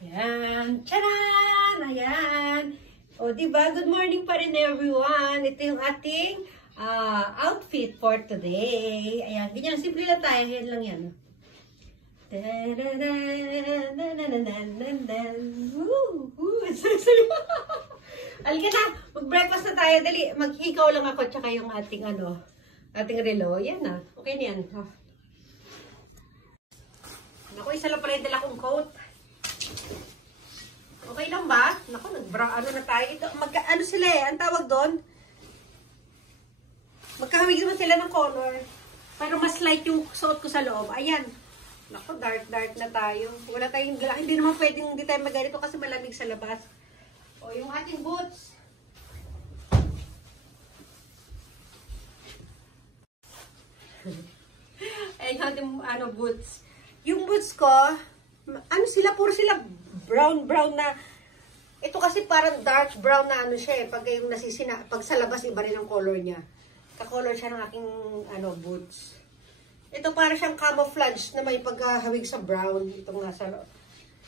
Ayan. Charan! Ayan. O, diba? Good morning pa rin everyone. Ito yung ating outfit for today. Ayan. Ganyan. Simple lang tayo. Ayan lang yan. Alika na. Mag-breakfast na tayo. Dali. Maghikaw lang ako. Tsaka yung ating ating relo. Yan na. Okay na yan. Naku, isa lang pala yung dala kong coat. Okay lang ba? Naku, nag-brown na tayo. Ito, ano sila eh? Ang tawag doon? Magkahawig naman sila ng color. Pero mas light yung suot ko sa loob. Ayan. Naku, dark na tayo. Wala tayong, hindi naman pwedeng hindi tayo maganito kasi malamig sa labas. O, yung ating boots. Ayan yung ating boots. Yung boots ko, puro sila brown na. Ito kasi parang dark brown na siya eh. Pag yung pag sa labas, iba rin ang color niya. Ka-color siya ng aking boots. Ito para siyang camouflage na may paghahawig sa brown. Ito nga sa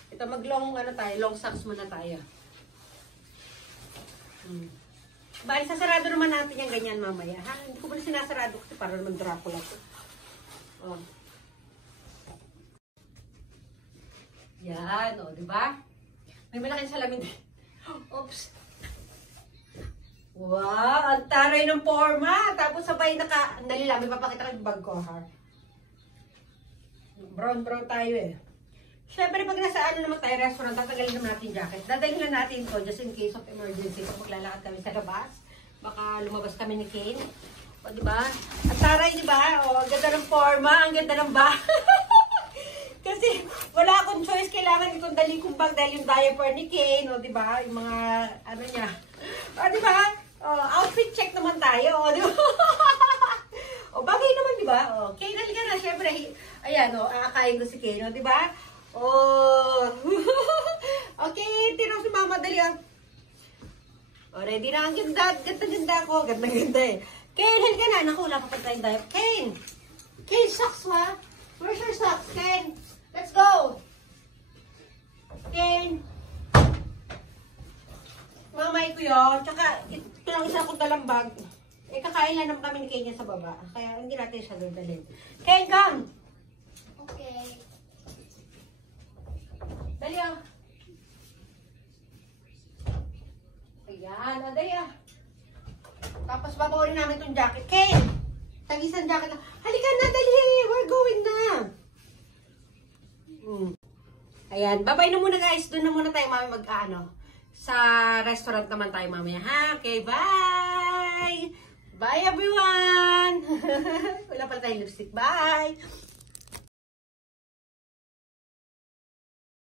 ito long socks muna tayo. Bali, sasarado naman natin yung ganyan mamaya. Ha? Hindi ko ba na sinasarado kasi para naman Dracula to. Oh. Yan, o, diba? May malaking salamin din. Oops. Wow, ang taray ng forma. Tapos sabay dali lang, may papakita ko yung bag ko, ha? Brown tayo eh. Siyempre, pag nasa naman tayo, restaurant, tatanggalin naman natin jacket. Dadalhin lang natin to just in case of emergency. Kung maglalakad kami sa labas, baka lumabas kami ni Kane. O, diba? Ang taray, diba? O, ang ganda ng forma, ang ganda ng bag. Kasi wala akong choice, kailangan itong dali kong bag dahil yung diaper ni Kane, o diba? Yung mga, niya. O diba? O, outfit check naman tayo, o diba? O, bagay naman, diba? O, Kane, halika na, syempre. Ayan, o, akakain ko si Kane, o diba? O, okay, tinong si Mama, dali, o. O, ready na, ang ganda ako, ganda eh. Kane, halika na, naku, wala pa pa tayong diaper. Kane, socks, ha? Where's your socks, Kane? Let's go! Kane! Mamay ko yun. Tsaka, ito lang isa akong dalang bag. Eh, kakain lang naman kami ni Kane sa baba. Kaya, hindi natin siya dadalhin. Kane, come! Okay. Dali ah. Ayan, dali ah. Tapos, babawin namin itong jacket. Kane! Tagisan jacket lang. Halika na, dali! We're going na! Ayan, bye-bye na muna guys. Doon na muna tayo mamaya sa restaurant naman tayo mamaya, ha? Okay, bye! Bye everyone! Wala pala tayong lipstick. Bye!